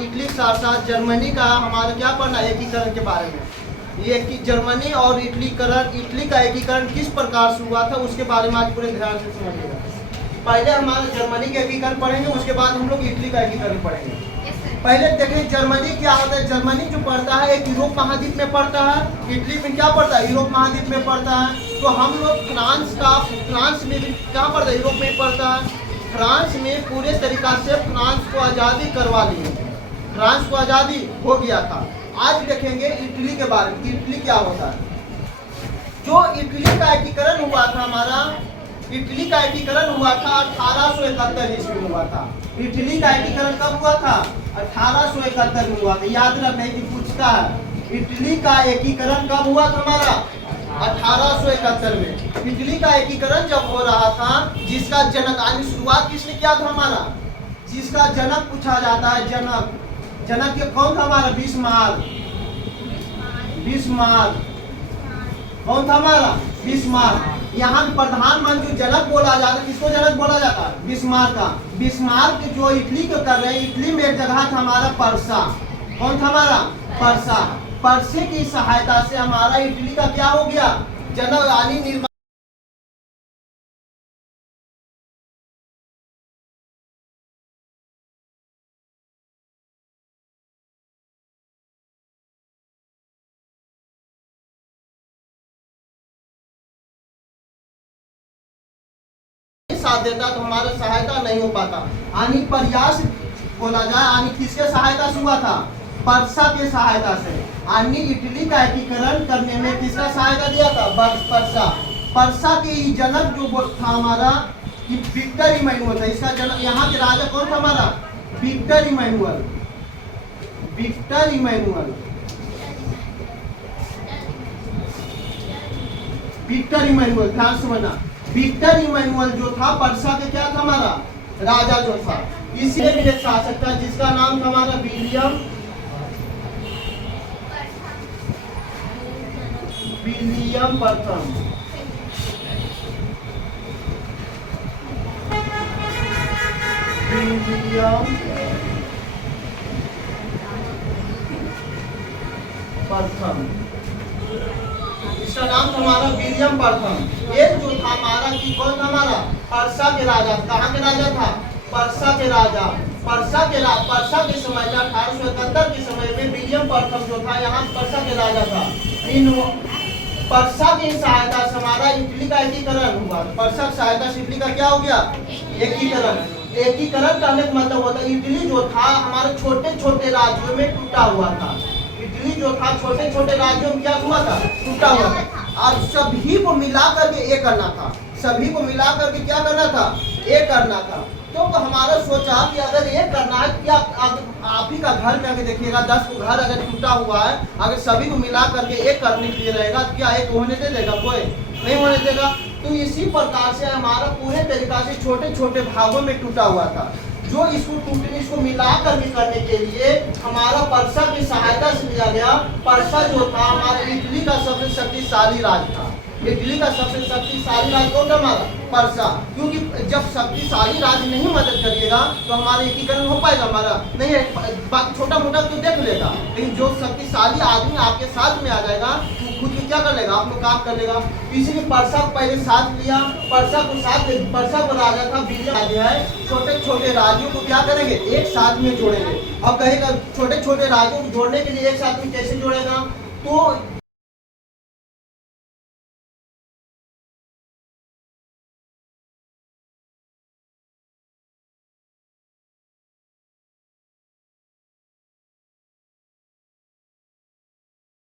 Italy के साथ साथ जर्मनी का हमारा क्या पढ़ना है एकीकरण के बारे में। ये कि जर्मनी और इटली का एकीकरण किस प्रकार से हुआ था उसके बारे में आज पूरे ध्यान से समझिएगा। पहले हमारे जर्मनी का एकीकरण पढ़ेंगे, उसके बाद हम लोग इटली का एकीकरण पढ़ेंगे। पहले देखिए जर्मनी क्या होता है। जर्मनी जो पड़ता है एक यूरोप महाद्वीप में पड़ता है। इटली में क्या पड़ता है, यूरोप महाद्वीप में पड़ता है। तो हम लोग फ्रांस में भी कहाँ पड़ता है, यूरोप में पड़ता है। फ्रांस में पूरे तरीका से फ्रांस को आज़ादी करवा ली, फ्रांस को आज़ादी हो गया था। आज देखेंगे इटली के बारे में, इटली क्या होता है। जो इटली का एकीकरण हुआ था हमारा, इटली का एकीकरण हुआ था 1871 ईस्वी में हुआ था। इटली का एकीकरण कब हुआ था, 1871 में हुआ था। याद रखना कि पूछता है इटली का एकीकरण कब हुआ था हमारा, 1871 में। इटली का एकीकरण जब हो रहा था, जिसका जनक यानी शुरुआत किसने किया था हमारा, जिसका जनक पूछा जाता है, जनक ये कौन था हमारा, बिस्मार्क। कौन था हमारा, बिस्मार्क। यहाँ प्रधानमंत्री जनक बोला जाता है, किसको जनक बोला जाता है, बिस्मार्क का। बिस्मार्क जो इटली को कर रहे हैं, इटली में एक जगह था हमारा पर्सा। कौन था हमारा, पर्सा। पर्से की सहायता से हमारा इटली का क्या हो गया, जनक यानी निर्माण साथ देता तो हमारा सहायता नहीं हो पाता। यानी प्रयास बोला जाए, यानी किसके सहायता से हुआ था, पर्सा के सहायता से। यानी इटली का एकीकरण करने में किसका सहायता दिया था, पर्सा। पर्सा के ही जनक जो था हमारा विक्टर इमैनुअल था। इसका जनक यहाँ के राजा कौन था हमारा, विक्टर इमैनुअल। ध्यान से बना। विक्टर इमैनुअल जो था पर्सा के क्या था हमारा, राजा जो था। इसलिए भी एक शासक था जिसका नाम था हमारा विलियम प्रथम। इसका नाम था हमारा विलियम प्रथम। ये जो था हमारा कि कौन था हमारा, पर्सा के राजा। कहाँ के राजा था, पर्सा के राजा। पर्सा के समय में 1871 के समय में विलियम प्रथम जो था यहाँ पर्सा के राजा था। इन पर्सा की सहायता से हमारा इटली का एकीकरण हुआ। पर्सा की सहायता से इटली का क्या हो गया, एकीकरण करने का मतलब होता है इटली जो था हमारे छोटे छोटे राज्यों में टूटा हुआ था। इटली जो था छोटे छोटे राज्यों में क्या हुआ था, टूटा हुआ था। और सभी को मिला करके एक करना था, सभी को मिला करके क्या करना था, एक करना था। तो हमारा सोचा कि अगर एक करना है, क्या आप ही का घर में अगर देखिएगा 10 को घर अगर टूटा हुआ है, अगर सभी को मिला करके एक करने के लिए रहेगा, क्या एक होने दे देगा, कोई नहीं होने देगा। तो इसी प्रकार से हमारा पूरे तरीका से छोटे छोटे भागों में टूटा हुआ था। जो इसको मिला करके करने के लिए हमारा पर्सा की सहायता से लिया गया। पर्सा जो था हमारा इटली का सबसे शक्तिशाली राज था। इटली का सबसे शक्तिशाली राज कौन था हमारा, पर्सा। क्योंकि जब शक्तिशाली राज नहीं मदद करिएगा तो हमारा एकीकरण हो पाएगा, हमारा नहीं है। बाकी छोटा मोटा तो देख लेगा, लेकिन जो शक्तिशाली आदमी आपके साथ में आ जाएगा वो खुद क्या कर लेगा, आप लोग काम कर लेगा। इसीलिए पर्सा को पहले साथ लिया। पर्सा को राजा था विलियम है। छोटे छोटे राज्यों को क्या करेंगे, एक साथ में जोड़ेंगे। अब कहेगा छोटे छोटे राज्यों को जोड़ने के लिए एक साथ में कैसे जोड़ेगा, तो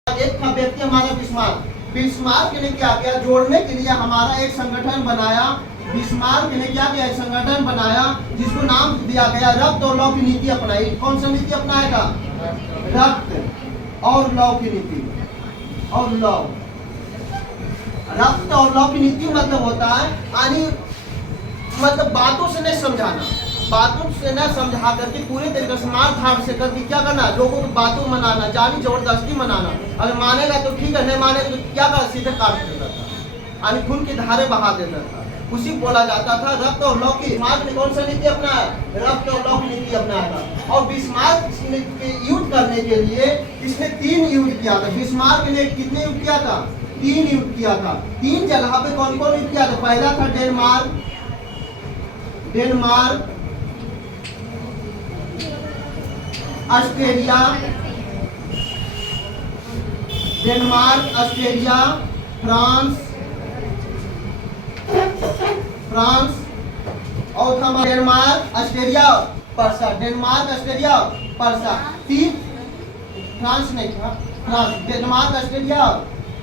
एक था व्यक्ति हमारा बिस्मार्क ने क्या किया, जोड़ने के लिए हमारा एक संगठन बनाया। बिस्मार्क ने क्या किया, एक संगठन बनाया जिसको नाम दिया गया रक्त और लौ की नीति अपनाई। कौन सा नीति अपनाएगा, रक्त और लौ की नीति। और लौ, रक्त और लौ की नीति मतलब होता है यानी मतलब बातों से नहीं समझाना, बातों से न समझा करके पूरे तरीके से मार धाड़ से करके क्या करना, लोगों को बातों मनाना, जानी जबरदस्ती मनाना। अगर मानेगा तो ठीक है, नहीं मानेगा तो क्या कर सीधे काट देता था, यानी खून की धारे बहा देता था। उसी बोला जाता था रक्त और लौ की। बिस्मार्क ने कौन सा नीति अपनाया? रक्त और लौ की नीति अपनाया था। और बिस्मार्क के युद्ध करने के लिए इसने 3 युद्ध किया था। बिस्मार्क ने कितने युद्ध किया था? 3 युद्ध किया था। 3 जगह पे कौन कौन युद्ध किया था? पहला था डेनमार्क, ऑस्ट्रेलिया, फ्रांस, और था Denmark, Australia, Parsa. Denmark, Australia, Parsa. 3 France नहीं था, France, Denmark, Australia,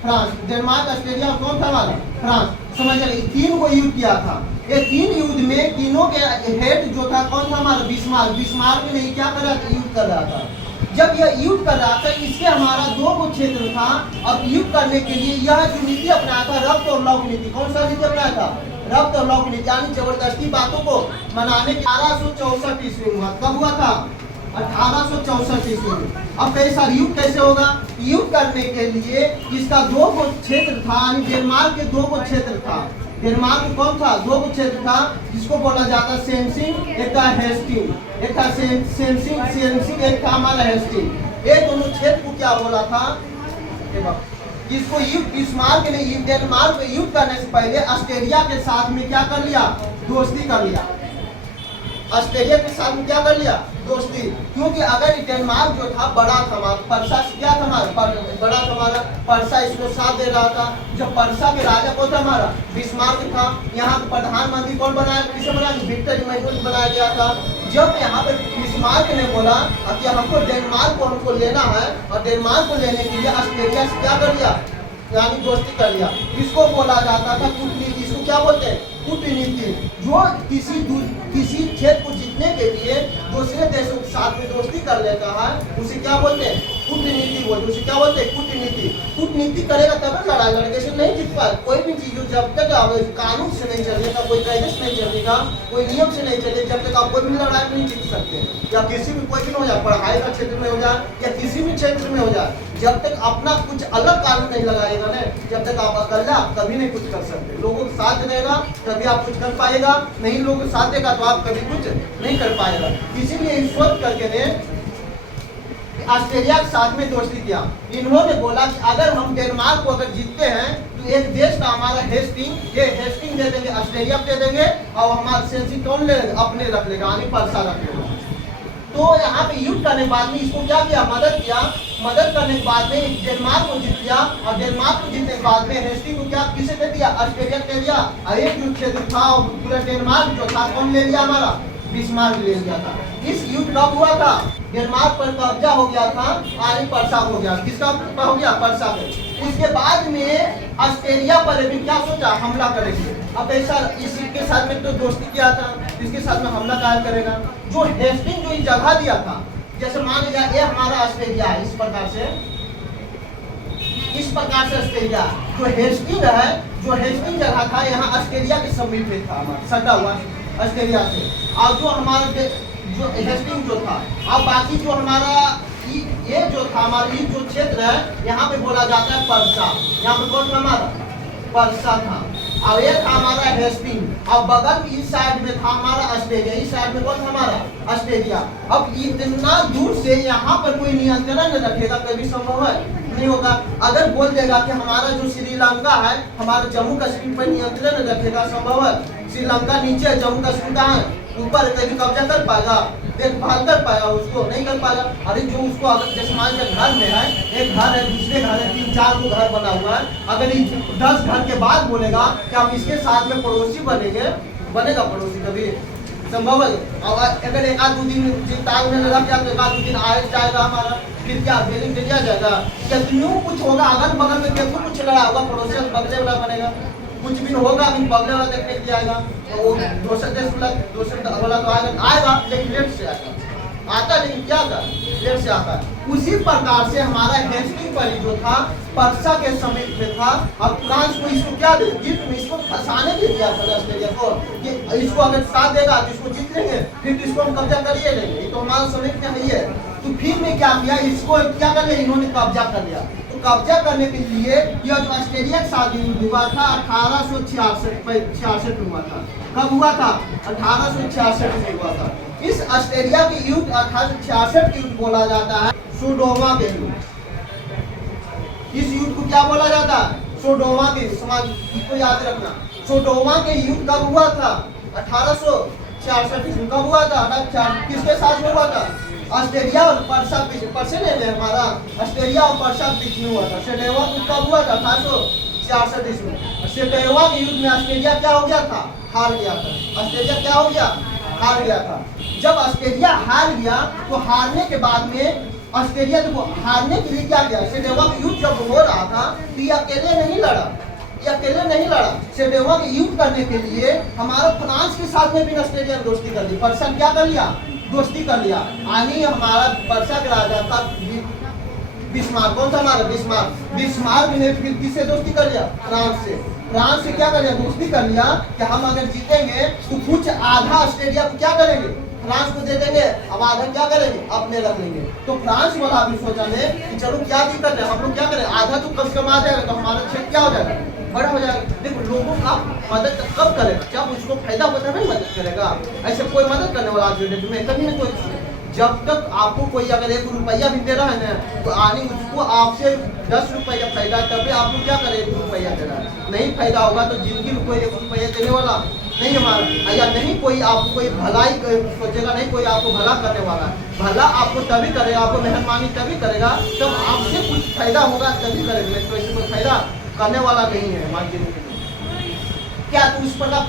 France. Denmark, Australia कौन था हमारा? फ्रांस। समझ गए? 3 को युद्ध किया था। ये 3 युद्ध में तीनों के हेड जो था कौन था हमारा? बिस्मार्क। बिस्मार्क ने क्या कर रहा था? युद्ध कर रहा था। जब यह युद्ध कर रहा था, इसके हमारा 2 को क्षेत्र था। अब युद्ध करने के लिए यह जो नीति अपनाया था रक्त और लौ की नीति। कौन सा नीति अपनाया था? रक्त और लौ की नीति, यानी जबरदस्ती बातों को मनाने के 1864 ईस्वी में हुआ। कब हुआ था? 1864 ईस्वी में। अब कई सारे युद्ध कैसे होगा? युद्ध करने के लिए इसका 2 को क्षेत्र था, यानी डेनमार्क के 2 को क्षेत्र था। डेनमार्क कौन था? 2 को क्षेत्र था, जिसको बोला जाता स्लेस्विग, एक था हेस्टिंग। एक था स्लेस्विग, एक था हमारा हेस्टिंग। ये दोनों क्षेत्र को क्या बोला था? जिसको युद्ध बिस्मार्क ने डेनमार्क में युद्ध करने से पहले ऑस्ट्रेलिया के साथ में क्या कर लिया? दोस्ती कर लिया। ऑस्ट्रेलिया के साथ में क्या कर लिया? दोस्ती। क्योंकि अगर डेनमार्क जो था बड़ा था हमारा, पर्सा क्या था हमारा? बड़ा था हमारा, पर्सा इसको साथ दे रहा था। जब पर्सा के राजा कौन था हमारा? बिस्मार्क था। यहाँ पे प्रधानमंत्री कौन बनाया? किसे बनाया? विक्टर इमैनुअल बनाया गया था। जब यहाँ पे बिस्मार्क ने बोला कि हमको डेनमार्क को हमको लेना है, और डेनमार्क को लेने के लिए ऑस्ट्रेलिया से क्या कर लिया? यानी दोस्ती कर लिया। इसको बोला जाता था कूटनीति। इसको क्या बोलते हैं? कूटनीति। जो किसी क्षेत्र को जीतने के लिए दूसरे देशों के साथ में दोस्ती कर लेता है, उसे क्या बोलते हैं? कूटनीति बोलते। उसे क्या बोलते हैं? कूटनीति। कूटनीति करेगा तब लड़ाई लड़के से नहीं जीत पाए। कोई भी चीज जब तक कानून से नहीं चलेगा, कोई कायदे से नहीं चलेगा, कोई नियम से नहीं चलेगा, जब तक आप कोई भी लड़ाई नहीं जीत सकते। या किसी भी कोई भी हो जाए, पढ़ाई का क्षेत्र में हो जाए या किसी भी क्षेत्र में हो जाए, जब तक अपना कुछ अलग कानून नहीं लगाएगा ना, जब तक आप अकेला कभी नहीं कुछ कर सकते। लोगों के साथ रहेगा तभी आप कुछ कर पाएगा, नहीं लोगों के साथ देगा तो आप कभी कुछ नहीं कर पाएगा। इसीलिए सोच करके ने ऑस्ट्रेलिया के साथ में दोस्ती किया। इन्होंने बोला कि अगर हम डेनमार्क को अगर जीतते हैं तो एक देश का हमारा हेस्टिंग, ये हेस्टिंग दे देंगे, ऑस्ट्रेलिया दे देंगे, और हमारा सेंसिंग कौन ले अपने रख लेगा, यानी पर्सा रख लेगा। तो यहाँ पे युद्ध करने के बाद में इसको क्या किया? मदद किया। मदद करने के बाद में डेनमार्क को जीत लिया, और डेनमार्क को जीतने के बाद में हेस्टिंग को क्या किसे दे दिया? ऑस्ट्रेलिया दे दिया। और एक जो क्षेत्र था पूरा डेनमार्क जो था कौन ले लिया? हमारा बिस्मार्क ले लिया था। इस युद्ध कब हुआ था? डेनमार्क पर कब्जा हो गया था, यानी पर्सा हो गया। किसका हो गया? पर्सा पे। उसके बाद में ऑस्ट्रेलिया पर भी क्या सोचा? हमला करेंगे। अब ऐसा इसके साथ में तो दोस्ती किया था, इसके साथ में हमला काहे करेगा? जो हेस्टिंग जो जगह दिया था, जैसे मान लिया ये हमारा ऑस्ट्रेलिया है, इस प्रकार से ऑस्ट्रेलिया जो हेस्टिंग है, जो हेस्टिंग जगह था यहाँ ऑस्ट्रेलिया के समीप में था, हमारा सटा हुआ ऑस्ट्रेलिया से। और जो हमारा जो हेस्टिंग जो था, अब बाकी जो हमारा ये जो था हमारा ये जो क्षेत्र है, यहाँ पे बोला जाता है पर्सा। यहाँ पे कौन था हमारा? पर्सा था। और ये था हमारा हेस्टिंग। अब बगल इस साइड में था हमारा ऑस्ट्रेलिया, इस साइड में कौन था हमारा? ऑस्ट्रेलिया। अब इतना दूर से यहाँ पर कोई नियंत्रण न रखेगा, कभी संभव है? नहीं होगा। अगर बोल देगा कि हमारा जो श्रीलंका है, हमारा जम्मू कश्मीर पर नियंत्रण रखेगा, संभव है? श्रीलंका नीचे, जम्मू कश्मीर का है ऊपर, कभी कब्जा कर पाएगा? देखभाल कर पाएगा? उसको नहीं कर पाएगा। अरे जो उसको अगर जैसे मान लीजिए घर में है, एक घर है, दूसरे घर है, 3-4 को घर बना हुआ है, अगर 10 घर के बाद बोलेगा कि हम इसके साथ में पड़ोसी बनेंगे, बनेगा पड़ोसी? कभी संभव है? और अगर 1-2 दिन ताल में लगा क्या, तो 1-2 दिन आए जाएगा हमारा, फिर क्या बिल्डिंग दिया जाएगा? कितनों कुछ होगा, अगल बगल में कितना कुछ लड़ा होगा, पड़ोसी बगले वाला बनेगा, कुछ भी होगा, अभी बगले वाला देखने के लिए आएगा। वो दूसरे देश वाला तो आएगा, लेकिन लेट से आता है, लेकिन क्या था? लेट से आता है। उसी प्रकार से हमारा हेस्टिंग पर जो था पर्सा के समीप में था। अब फ्रांस को इसको क्या दे? गिफ्ट में इसको फंसाने के दिया था ऑस्ट्रेलिया को, कि इसको अगर साथ देगा तो इसको जीत लेंगे, फिर तो इसको हम कब्जा करिए लेंगे, ये तो हमारा समीप में है ही है। तो फिर में क्या किया? इसको क्या कर लिया? इन्होंने कब्जा कर लिया। तो कब्जा करने के लिए यह जो ऑस्ट्रेलिया का शादी हुआ था 1866 में हुआ था। कब हुआ था? 1866 में हुआ था। इस ऑस्ट्रेलिया के युद्ध 1866 के युद्ध बोला जाता है सोडोमा के युद्ध। इस युद्ध को क्या बोला जाता है? सोडोमा के समाज को याद रखना। सोडोमा के युद्ध कब हुआ था? 1866 में। कब हुआ था? किसके साथ में हुआ था? ऑस्ट्रेलिया और पर्सा बीच पर्सन है हमारा ऑस्ट्रेलिया और पर्सा बीच में हुआ था। सेडेवा युद्ध कब हुआ था? 1866 में। सेडेवा के युद्ध में ऑस्ट्रेलिया क्या हो गया था? हार गया था। ऑस्ट्रेलिया क्या हो गया? हार गया था। जब ऑस्ट्रेलिया हार गया तो हारने के बाद में ऑस्ट्रेलिया को हारने के लिए क्या किया? सेडेवा का युद्ध जब हो रहा था तो ये अकेले नहीं लड़ा। सेडेवा के युद्ध करने के लिए हमारा फ्रांस के साथ में भी ऑस्ट्रेलिया ने दोस्ती कर ली। पर्सन क्या कर लिया? दोस्ती कर लिया। आनी हमारा पर्सा का राजा था बिस्मार्क। कौन था हमारा? बिस्मार्क ने फिर किससे दोस्ती कर लिया? फ्रांस से। फ्रांस से क्या कर लिया? दोस्ती कर लिया कि हम अगर जीतेंगे तो कुछ आधा ऑस्ट्रेलिया को क्या करेंगे? फ्रांस को दे देंगे, अब आधा क्या करेंगे? अपने रख लेंगे। तो फ्रांस वाला भी सोचा ने कि चलो क्या दिक्कत है, हम लोग क्या करें, आधा तो कम से कम आ जाएगा तो हमारा क्षेत्र क्या हो जाएगा? बड़ा हो जाएगा। देखो लोगों का मदद कब करेगा? जब उसको फायदा होता है मदद करेगा। ऐसे कोई मदद करने वाला आज डेट में कभी नहीं कोई। जब तक आपको कोई अगर 1 रुपया भी दे रहा है ना तो आने उसको आपसे 10 रुपया फायदा तभी आपको क्या करे 1 रुपया दे रहा है। नहीं फायदा होगा तो जिंदगी में कोई 1 रुपया देने वाला नहीं हमारा, या नहीं कोई आपको कोई भलाई सोचेगा, नहीं कोई आपको भला करने वाला है। भला आपको तभी करेगा, आपको मेहरबानी तभी करेगा जब आपसे कुछ फायदा होगा तभी करेगा। तो इससे कोई फायदा करने वाला नहीं है हमारी जिंदगी में। क्या तो उस प्रकार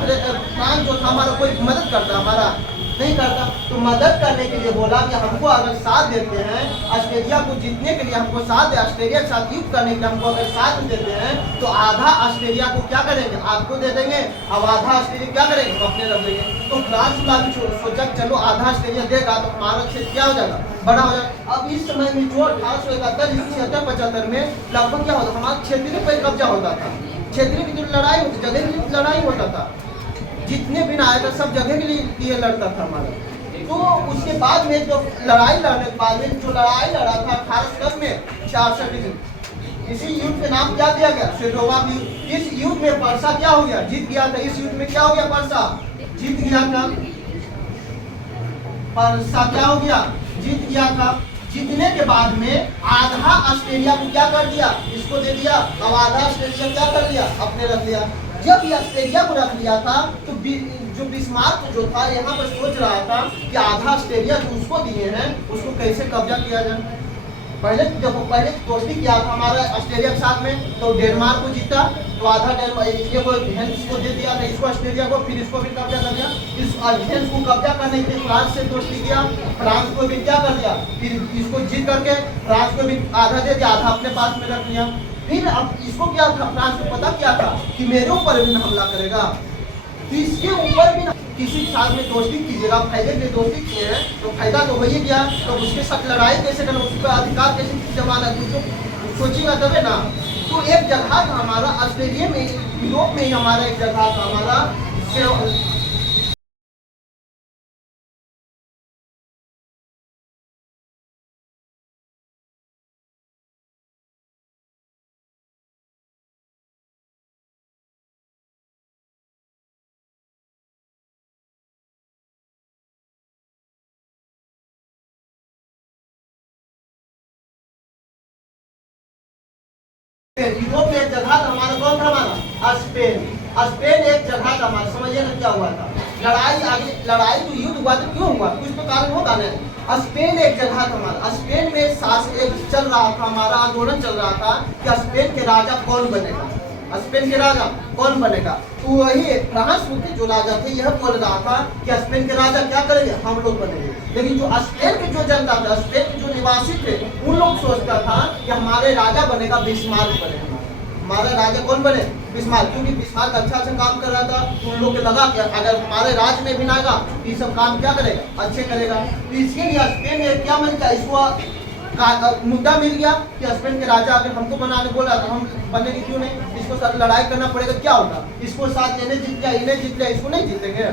फ्रांस जो था हमारा कोई मदद करता? हमारा नहीं करता। तो मदद करने के लिए बोला कि हमको अगर साथ देते हैं ऑस्ट्रेलिया को जीतने के लिए, हमको साथ ऑस्ट्रेलिया के साथ युद्ध करने के लिए हमको अगर साथ देते हैं तो आधा ऑस्ट्रेलिया को क्या करेंगे? आपको दे देंगे, अब आधा ऑस्ट्रेलिया क्या करेंगे? अपने रख लेंगे। तो फ्रांस वाला भी सोचा चलो आधा ऑस्ट्रेलिया देगा तो हमारा क्षेत्र क्या हो जाएगा? बड़ा हो जाएगा। अब इस समय में जो 1871, 76, 75 में लगभग क्या होता? हमारा क्षेत्रीय पर कब्जा होता था। क्षेत्रीय की जो लड़ाई होती, जगह की लड़ाई होता था, जितने भी आया था सब जगह के लिए लड़ता था हमारा। तो उसके बाद में जो लड़ाई लड़ने के बाद में जो लड़ाई लड़ा था 1867 में 66 में, इसी युद्ध के नाम क्या दिया गया? सेडोवा युद्ध। इस युद्ध में पर्सा क्या हो गया? जीत गया था। इस युद्ध में क्या हो गया? पर्सा जीत गया था। पर्सा क्या हो गया? जीत गया था। जीतने के बाद में आधा ऑस्ट्रेलिया को क्या कर दिया? इसको दे दिया। अब आधा ऑस्ट्रेलिया क्या कर लिया? अपने रख लिया। जब ये ऑस्ट्रेलिया को रख लिया था तो जो बिस्मार्क जो था यहाँ पर सोच रहा था कि आधा ऑस्ट्रेलिया जो उसको दिए हैं उसको कैसे कब्जा किया जाए। पहले दोस्ती किया था हमारा ऑस्ट्रेलिया के साथ में तो डेनमार्क को जीता तो आधा हेल्स को दे दिया था, इसको ऑस्ट्रेलिया को, फिर इसको भी कब्जा कर दिया। इस हेल्स को कब्जा करने के लिए फ्रांस से दोस्ती किया, फ्रांस को भी क्या कर दिया, फिर इसको जीत करके फ्रांस को भी आधा दे दिया, आधा अपने पास में रख लिया। फिर अब इसको क्या था? फ्रांस को पता क्या था कि मेरे ऊपर भी हमला करेगा, तो इसके ऊपर भी किसी के साथ में दोस्ती कीजिएगा। फायदे के लिए दोस्ती किए हैं तो फायदा तो हो ही गया, तो उसके साथ लड़ाई कैसे करना, उसका अधिकार कैसे जमाना उसको सोचिएगा तबे ना। तो एक जगह था हमारा ऑस्ट्रेलिया में, यूरोप में ही हमारा एक जगह था हमारा यूरोप में एक जगह था हमारा। कौन था हमारा? स्पेन। स्पेन एक जगह था हमारा। समझिए ना क्या हुआ था? लड़ाई आगे, लड़ाई तो युद्ध हुआ तो क्यों हुआ? कुछ तो कारण होगा ना। स्पेन एक जगह था हमारा। स्पेन में एक चल रहा था हमारा आंदोलन चल रहा था कि स्पेन के राजा कौन बनेगा, स्पेन के राजा कौन बनेगा। तो वही फ्रांस के जो राजा थे यह बोल रहा था कि स्पेन के राजा क्या करेंगे? हम लोग बनेंगे। लेकिन जो स्पेन की जो जनता था, स्पेन के जो निवासी थे, उन लोग सोचता था कि हमारे राजा बनेगा बिस्मार्क बनेगा। हमारा राजा कौन बने? बिस्मार्क। क्योंकि बिस्मार्क अच्छा काम कर रहा था, तो उन लोग को लगा कि अगर हमारे राज्य में भी ना आएगा तो ये सब काम क्या करेगा? अच्छे करेगा। तो इसके लिए स्पेन ने क्या मन किया, इसको मुद्दा मिल गया कि स्पेन के राजा अगर हमको बनाने बोला तो हम बनेंगे क्यों नहीं, इसको साथ लड़ाई करना पड़ेगा। क्या होगा? इसको साथ इन्हें जीत गया, इन्हें जीत गया, इसको नहीं जीतेंगे।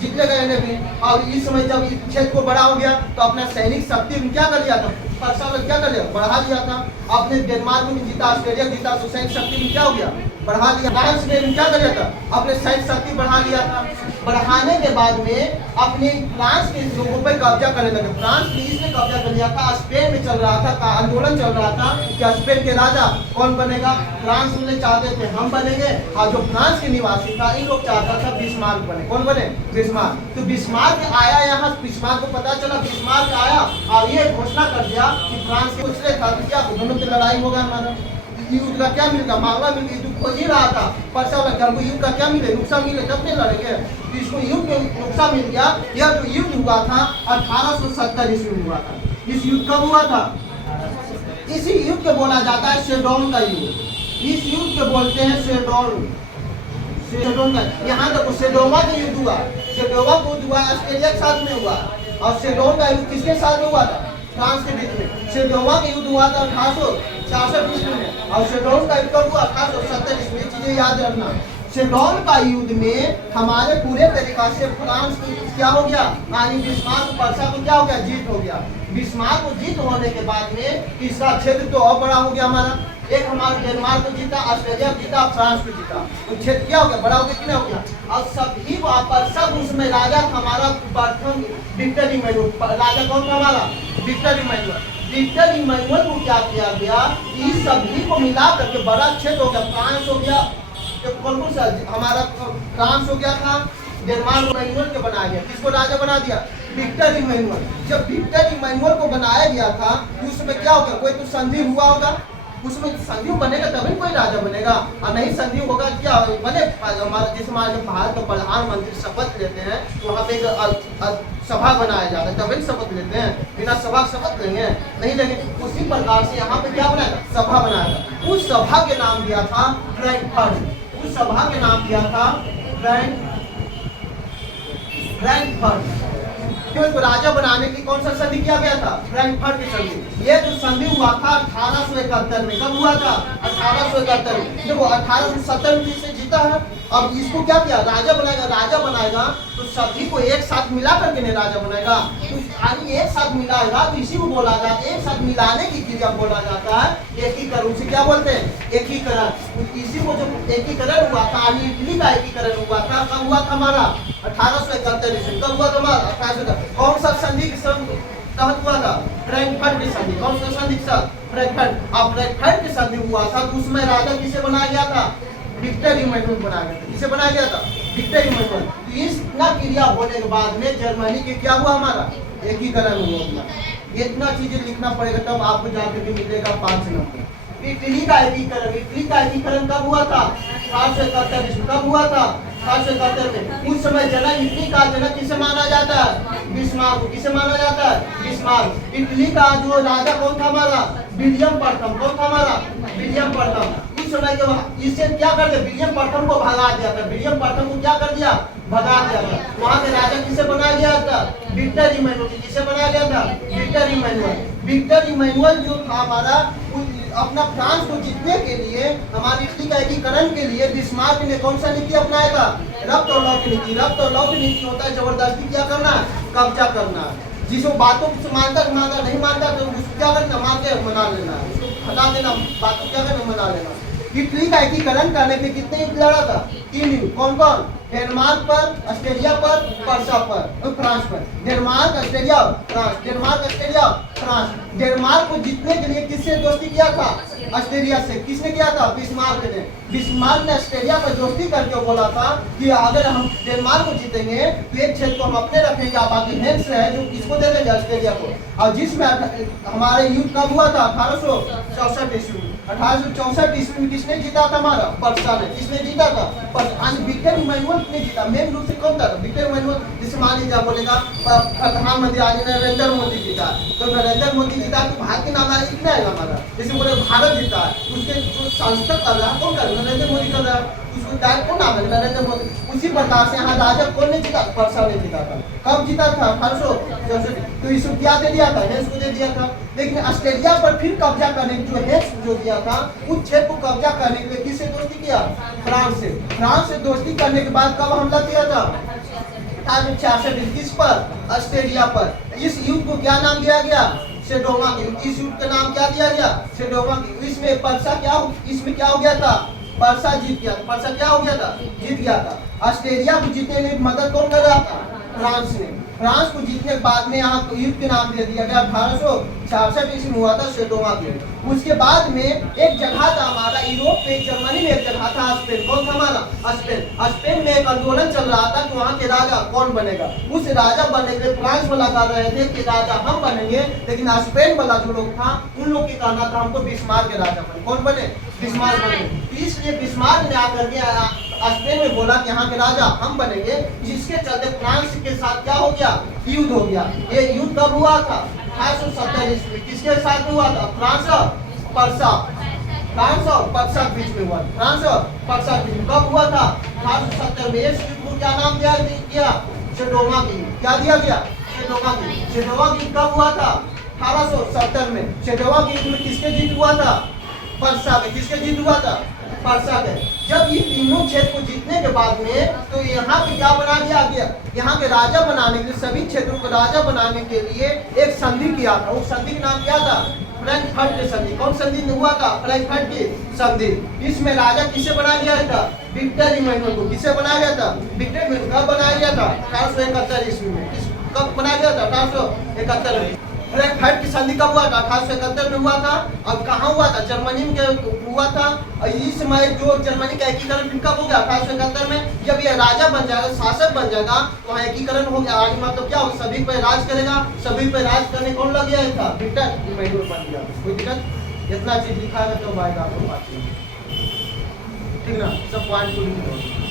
जीत लेगा इन्हें भी। और इस समय जब इस क्षेत्र को बड़ा हो गया तो अपना सैनिक शक्ति में क्या कर लिया था, परसा में क्या कर लिया, बढ़ा लिया था। आपने डेनमार्क में जीता, ऑस्ट्रेलिया जीता, तो सैनिक शक्ति में क्या हो गया, बढ़ा लिया। फ्रांस ने क्या कर लिया था, अपने सैनिक शक्ति बढ़ा लिया था। बढ़ाने के बाद में अपने फ्रांस के लोगों पर कब्जा करने लगे। फ्रांस ने इसलिए कब्जा कर लिया था, स्पेन में चल रहा था, आंदोलन चल रहा था कि स्पेन के राजा कौन बनेगा। फ्रांस वाले चाहते थे हम बनेंगे, और जो फ्रांस के निवासी था इन लोग चाहता था बिस्मार्क बने। कौन बने, बिस्मार्क। तो बिस्मार्क आया यहाँ, बिस्मार्क को पता चला, बिस्मार्क आया और ये घोषणा कर दिया कि फ्रांस के उसने था कि क्या दोनों की लड़ाई होगा, हमारा युद्ध का क्या मिलेगा, मामला मिल गई, खोज ही रहा था। परसा वाला हमको युद्ध का क्या मिले, नुकसान मिले तब नहीं लड़ेंगे। तो इसको युद्ध में नुकसान मिल गया। यह जो युद्ध हुआ था 1870 ईस्वी में हुआ था। इस युद्ध कब हुआ था, इसी युद्ध को बोला जाता है सेडोन का युद्ध। इस युद्ध को बोलते हैं सेडोन, सेडोन का। यहाँ देखो सेडोवा का युद्ध हुआ, सेडोवा का युद्ध हुआ ऑस्ट्रेलिया के साथ में हुआ, और सेडोन का युद्ध किसके साथ में हुआ था, फ्रांस के बीच में। सेडोवा का युद्ध हुआ था 1866 ईस्वी में, और सेडोन का युद्ध कब हुआ, 1870 ईस्वी में। चीजें याद रखना। सेडोन का युद्ध में हमारे पूरे तरीका से फ्रांस को क्या हो गया, यानी बिस्मार्क परसा को क्या हो गया, जीत हो गया। बिस्मार्क को जीत होने के बाद में इसका क्षेत्र तो और बड़ा हो गया हमारा। एक हमारा डेनमार्क को जीता, ऑस्ट्रेलिया जीता, फ्रांस को जीता, तो क्षेत्र क्या हो गया, बड़ा हो गया कि नहीं हो गया। और सभी वहाँ पर सब उसमें राजा हमारा प्रथम विक्टर इमैनुअल, राजा कौन था हमारा, विक्टर इमैनुअल। विक्टर इमैनुअल को क्या किया गया, इस सभी को मिला करके बड़ा क्षेत्र हो गया। फ्रांस हो गया, कौन कौन सा हमारा फ्रांस हो गया था, डेनमार्क इमैनुअल को बनाया गया। किसको राजा बना दिया, विक्टर इमैनुअल। जब विक्टर इमैनुअल को बनाया गया था उसमें क्या हो गया, कोई तो संधि हुआ होगा, उसमें संधि बनेगा तभी कोई राजा बनेगा, और नहीं संधि होगा क्या बने। हमारा जैसे हमारे भारत का प्रधानमंत्री शपथ लेते हैं तो वहाँ पे एक सभा बनाया जाता है, तभी शपथ लेते हैं। बिना सभा शपथ लेंगे नहीं लेंगे। उसी प्रकार से यहाँ पे क्या बनाया, सभा बनाया। उस सभा के नाम दिया था फ्रैंकफर्ट। उस सभा के नाम दिया था फ्रैंकफर्ट। क्यों, तो राजा बनाने की कौन सा संधि किया गया था, फ्रैंकफर्ट की संधि। ये जो संधि हुआ था 1871 में। कब हुआ था, 1871 में। देखो 1870 में जिससे जीता है, अब इसको क्या किया, राजा बनाएगा। राजा बनाएगा तो सभी को एक साथ मिला करके नहीं राजा बनाएगा, तो यानी एक साथ मिलाएगा, तो इसी को बोला जाता है, एक साथ मिलाने की क्रिया बोला जाता है एकीकरण। उसे क्या बोलते हैं, एकीकरण। इसी को जो एकीकरण हुआ था, यानी इटली का एकीकरण हुआ था, कब हुआ था हमारा, 1871 ईस्वी। कब हुआ था हमारा, 1871। कौन सा संधि के तहत हुआ था, फ्रैंकफर्ट की संधि। कौन सा संधि के साथ, फ्रैंकफर्ट। अब फ्रैंकफर्ट की संधि हुआ था तो उसमें राजा किसे बनाया गया था, विक्टर इमैनुअल बनाया गया था। किसे बनाया गया था, विक्टर इमैनुअल। तो इतना क्रिया होने के बाद में जर्मनी के क्या हुआ, हमारा एकीकरण हुआ। इतना चीजें लिखना पड़ेगा तब आपको जाकर के मिलेगा 5 नंबर। इटली का एकीकरण, इटली का एकीकरण कब हुआ था, 1871 ईस्वी। कब हुआ था, 1871 में। उस समय जनक, इटली का जनक किसे माना जाता है, बिस्मार्क को। किसे माना जाता है, बिस्मार्क। इटली का जो राजा कौन था हमारा, विलियम प्रथम। कौन था हमारा, विलियम प्रथम। उस समय के इससे क्या कर दिया, विलियम प्रथम को भगा दिया था। विलियम प्रथम को क्या कर दिया, भगा दिया था। वहाँ के राजा किसे बनाया गया था, विक्टर इमैनुअल। किसे बनाया गया था, विक्टर इमैनुअल। विक्टर इमैनुअल जो था हमारा, अपना फ्रांस को जीतने के लिए, हमारी इटली का एकीकरण के लिए बिस्मार्क ने कौन सा नीति अपनाया था, रक्त और लौ की नीति। रक्त और लौ की नीति होता है जबरदस्ती क्या करना, कब्जा करना। जिसको बातों को मानता नहीं मानता तो उसको क्या करना, मान के मना लेना, उसको हटा देना, बातों क्या करना, मना लेना। इटली का एकीकरण करने पे कितने युद्ध लड़ा था, 3 युद्ध। कौन कौन, डेनमार्क पर, ऑस्ट्रेलिया पर, परसा पर, फ्रांस पर। Denmark, Australia, France. Denmark, Australia, France. Denmark को जीतने के लिए किससे दोस्ती किया था, ऑस्ट्रेलिया से। किसने किया था, बिस्मार्क ने। बिस्मार्क ने ऑस्ट्रेलिया पर दोस्ती करके बोला था कि अगर हम डेनमार्क को जीतेंगे तो एक क्षेत्र को हम अपने रखेंगे, बाकी हेल्स है जो किसको दे देंगे, ऑस्ट्रेलिया को। और जिसमें हमारे युद्ध कब हुआ था, 1864 ईस्वी में। 1864 ईस्वी में किसने जीता था, हमारा परसा ने। किसने जीता था, विक्टर इमैनुअल ने जीता। मेन रूप से कौन था, विक्टर इमैनुअल। जिसे मान लीजिए बोलेगा प्रधानमंत्री आज नरेंद्र मोदी जीता, तो नरेंद्र मोदी जीता तो भारत के नाम कितना है हमारा। जैसे बोले भारत जीता है, उसके जो संस्था कर रहा है कौन कर रहा है, नरेंद्र मोदी कर रहा है, उसको डायरेक्ट कौन नाम है, नरेंद्र मोदी। उसी प्रकार से यहाँ राजा कौन ने जीता, परसा ने जीता था। कब जीता था, 1864। तो इसको क्या दे दिया था, हेल्स को दे दिया था। लेकिन ऑस्ट्रेलिया पर फिर कब्जा करने जो हेल्स जो दिया था, उस क्षेत्र को कब्जा करने के लिए किससे दोस्ती किया, फ्रांस से। फ्रांस से दोस्ती करने के बाद कब हमला किया था, 1866 किस पर? ऑस्ट्रेलिया पर। इस युद्ध को क्या नाम दिया गया? सेडोमा की युद्ध। इस युद्ध का नाम क्या दिया गया? सेडोमा की युद्ध। इसमें इसमें क्या हो गया था? पर्सा जीत गया था। पर्सा क्या हो गया था? जीत गया था। ऑस्ट्रेलिया को जीतने में मदद कौन कर रहा था? फ्रांस ने। फ्रांस को जीतने के बाद में यहाँ युद्ध के नाम दे दिया गया 1866 ईस्वी में हुआ था सेडोमा की युद्ध। उसके बाद में एक जगह था हमारा यूरोप में, जर्मनी में एक जगह था स्पेन। कौन था हमारा? स्पेन। स्पेन में एक आंदोलन चल रहा था कि वहाँ के राजा कौन बनेगा। उस राजा बनने के लिए फ्रांस वाला कर रहे थे कि राजा हम बनेंगे, लेकिन स्पेन वाला जो लोग था उन लोग के कहना था हमको बिस्मार्क के राजा बने। कौन बने? बिस्मार्क बने। इसलिए बिस्मार्क ने आकर के स्पेन में बोला कि यहाँ के राजा हम बनेंगे, जिसके चलते फ्रांस के साथ क्या हो गया? युद्ध हो गया। ये युद्ध कब हुआ था? 1870 ईस्वी में। किसके साथ हुआ था? फ्रांस और पर्सा। फ्रांस और पर्सा के बीच में हुआ। फ्रांस और पर्सा के बीच में कब हुआ था? 1870 में। इस युद्ध को क्या नाम दिया गया? सेडोमा की। क्या दिया गया? सेडोमा की। सेडोमा की कब हुआ था? 1870 में। सेडोमा की युद्ध में किसके जीत हुआ था? पर्सा के। किसके जीत हुआ था? पर्सा के। जब ये तीनों क्षेत्र को जीतने के बाद में तो यहाँ पे क्या बना दिया गया? यहाँ के राजा बनाने के लिए, सभी क्षेत्रों को राजा बनाने के लिए एक संधि किया था। उस संधि का नाम क्या था? फ्रैंकफर्ट की संधि। कौन संधि हुआ था? फ्रैंकफर्ट की संधि। इसमें राजा किसे बनाया गया था? विक्टर इमैनुअल को। किसे बनाया गया था? Victor Emmanuel. कब बनाया गया था? 1871 ईस्वी में। कब बनाया गया था? 1871 में। फ्रैंकफर्ट की संधि कब हुआ था? 1871 में हुआ था। अब कहाँ हुआ था? जर्मनी में हुआ था। इस समय जो जर्मनी का एकीकरण फिर कब हो गया? 1871 में। जब ये राजा बन जाएगा, शासक बन जाएगा, तो वहाँ एकीकरण हो गया। मतलब क्या होगा? सभी पे राज करेगा। सभी पे राज करने कौन लग गया था? विक्टर इमैनुअल बन गया। कोई दिक्कत? इतना चीज लिखा है तो आएगा आपको बात। ठीक ना? सब पॉइंट को लिख लो।